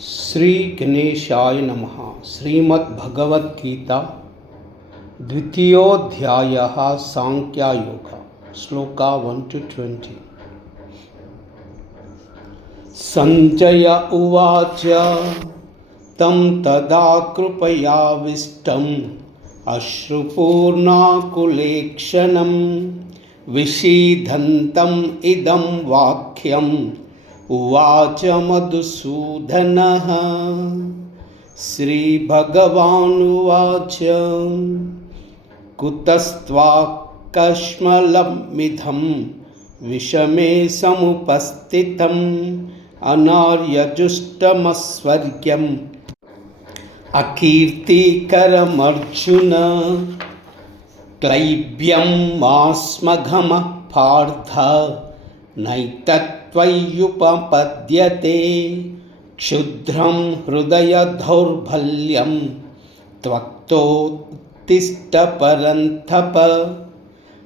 श्री गणेशाय नमः। श्रीमद्भगवद्गीता द्वितीयोऽध्यायः सांख्ययोगः। श्लोका 1-20। संजय उवाच तं तदा कृपयाविष्टम् अश्रुपूर्णाकुलेक्षणं विषीदन्तम् इदं वाक्यम् उवाच मधुसूदनः। श्रीभगवानुवाच कुतस्त्वाकश्मलमिदं विषमे समुपस्थितम् अनार्यजुष्टमस्वर्ग्यम् अकीर्तिकरमर्जुन। क्लैब्यं मास्मघमः पार्थ नैतत्त्वय्युपपद्यते। क्षुद्रं हृदयदौर्बल्यं त्वत्तोत्तिष्ठ परन्तप।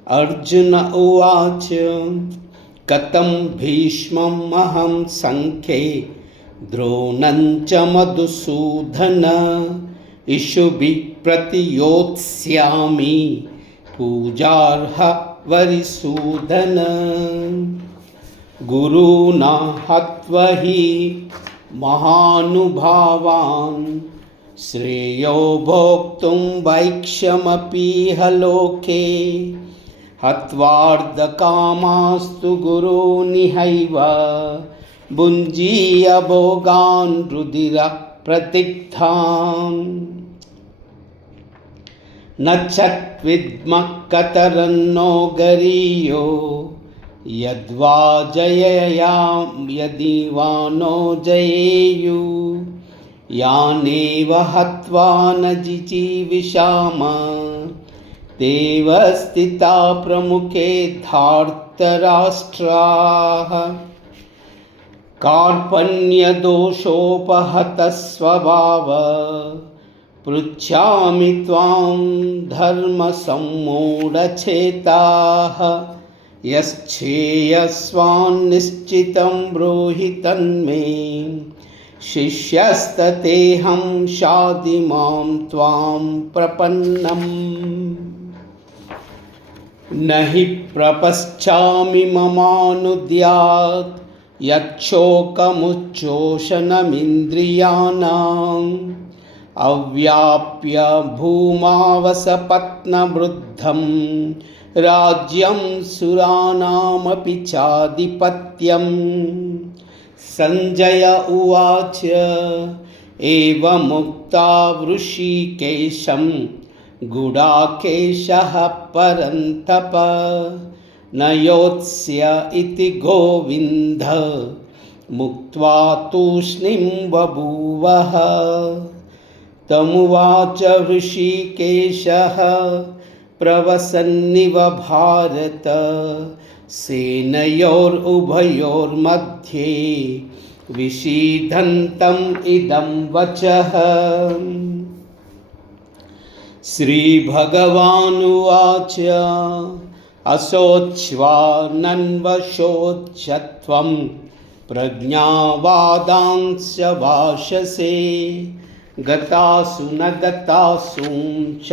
अर्जुन उवाच कथं भीष्ममहं सङ्ख्ये द्रोणं च मधुसूदन इषुभिः प्रतियोत्स्यामि पूजार्ह वरिसूदन। गुरूणा हत्वा हि महानुभावान् श्रेयो भोक्तुं वैक्षमपीह लोके। हत्वार्धकामास्तु गुरूनिहैव भुञ्जीय भोगान् रुधिरप्रदिग्धान्। न च विद्मः कतरन्नो गरीयो यद्वा जययां यदि वा नो जयेयु। यानेव हत्वा न जिजीविषाम तेव स्थिता प्रमुखे धार्तराष्ट्राः। कार्पण्यदोषोपहतः स्वभाव पृच्छामि त्वां धर्मसम्मूढचेताः। यश्चेयस्वान्निश्चितं ब्रूहि तन्मे शिष्यस्ततेऽहं शाधि मां त्वां प्रपन्नम्। न हि प्रपश्चामि ममानुद्यात् यच्छोकमुच्चोषणमिन्द्रियाणाम्। अव्याप्य भूमावसपत्नवृद्धं राज्यं सुराणामपि चाधिपत्यम्। संजय उवाच एवमुक्त्वा ऋषिकेशं गुडाकेशः परन्तप। न योत्स्य इति गोविन्द मुक्त्वा तूष्णीं बभूवः। तमुवाच ऋषिकेशः प्रवसन्निव भारत सेनयोरुभयोर्मध्ये विषीदन्तम् इदं वचः। श्रीभगवानुवाच असोच्छ्वानन्वशोच्छत्वं प्रज्ञावादांश्च भाषसे। गतासु न गतासूं च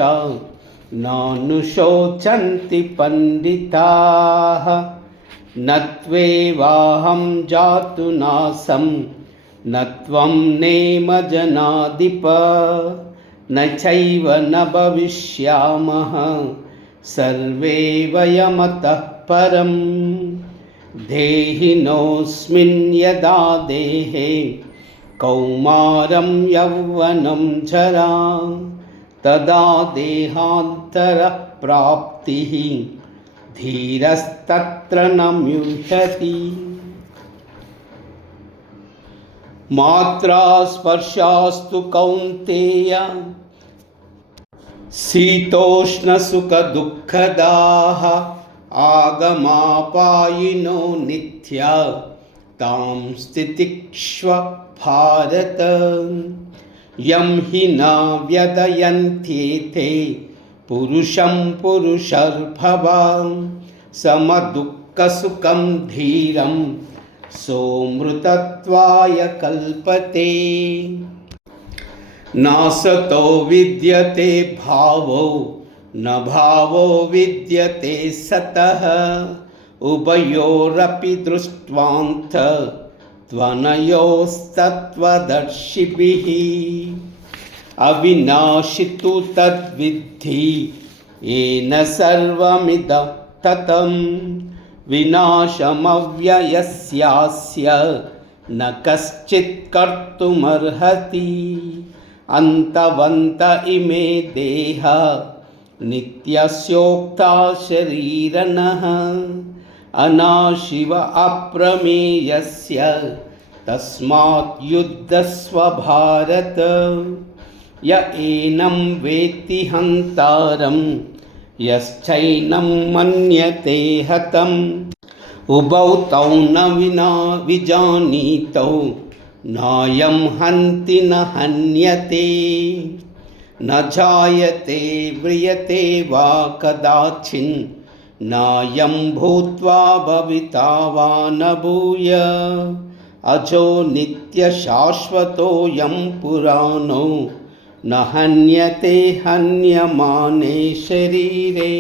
नानुशोचन्ति पण्डिताः। न त्वेवाहं जातु नासं न त्वं नेम जनाधिप। न चैव न भविष्यामः सर्वे वयमतः परम्। देहिनोऽस्मिन् यदा देहे कौमारं यौवनं जरा तदा देहान्तरप्राप्तिः धीरस्तत्र न म्रियते। मात्रा स्पर्शास्तु कौन्तेय शीतोष्णसुखदुःखदाः आगमापायिनो नित्या तां स्थितिक्ष्व भारत। यं हि न व्यदयन्त्येते पुरुषं पुरुषर्भवं समदुःखसुखं धीरं सोऽमृतत्वाय कल्पते। नासतो विद्यते भावो न भावो विद्यते सतः उभयोरपि दृष्ट्वान्त त्वनयोस्तत्त्वदर्शिभिः। अविनाशि तु तद्विद्धि येन सर्वमिदं ततं विनाशमव्ययस्यास्य न कश्चित् कर्तुमर्हति। अन्तवन्त इमे देहा नित्यस्योक्ता शरीरिणः अनाशिव अप्रमेयस्य तस्मात् युद्धस्व भारत। य एनं वेत्ति हन्तारं यश्चैनं मन्यते हतम् उभौ तौ न विजानीतौ नायं हन्ति न हन्यते। न जायते म्रियते वा कदाचिन् नायं भूत्वा भविता वा न भूय। अजो नित्यशाश्वतोऽयं पुराणो न हन्यते हन्यमाने शरीरे।